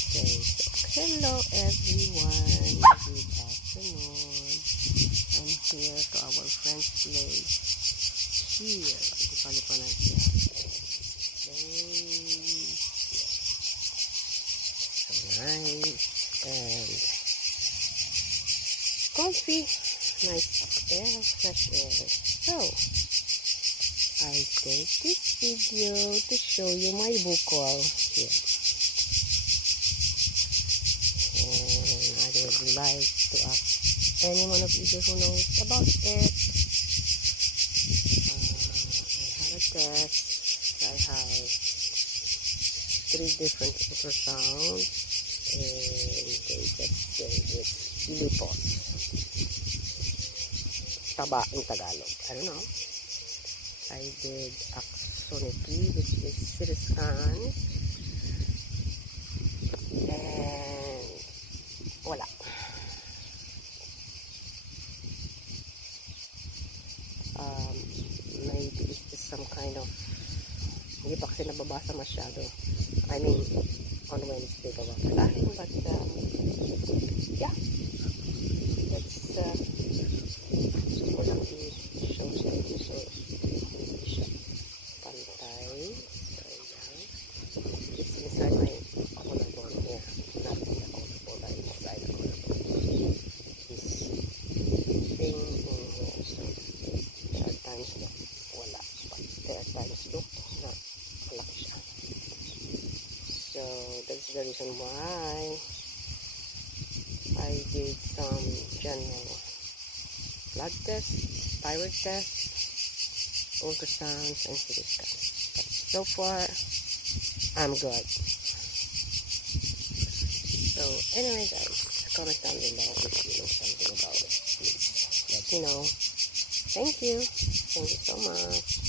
Okay, so hello everyone. Good afternoon. I'm here to our friend's place. Here, di palipanan siya. So nice and comfy. Nice air, fresh air. So, I take this video to show you my bukol here. And I would like to ask anyone of you who knows about it. I had a test. I have 3 different ultrasounds, and they just say it's ilipos. Taba in Tagalog. I don't know. I did axonometry, which is CT scan, and wala. Maybe it's just some kind of, hindi pa kasi nababasa masyado. I mean, on Wednesday ka ba palahin, but yeah, let's walang i-show sa inyo. So, hindi siya pantay. So, ayan. It's inside my collarbone here. Not in the collarbone, but inside the collarbone. This thing in here. So, there are times na wala. But there are times, look, na malaki siya. So, that's the reason why I did some general blood tests, thyroid tests, ultrasounds, and CT scans. But so far, I'm good. So anyway guys, comment down below if you know something about it. Please let me know. Thank you. Thank you so much.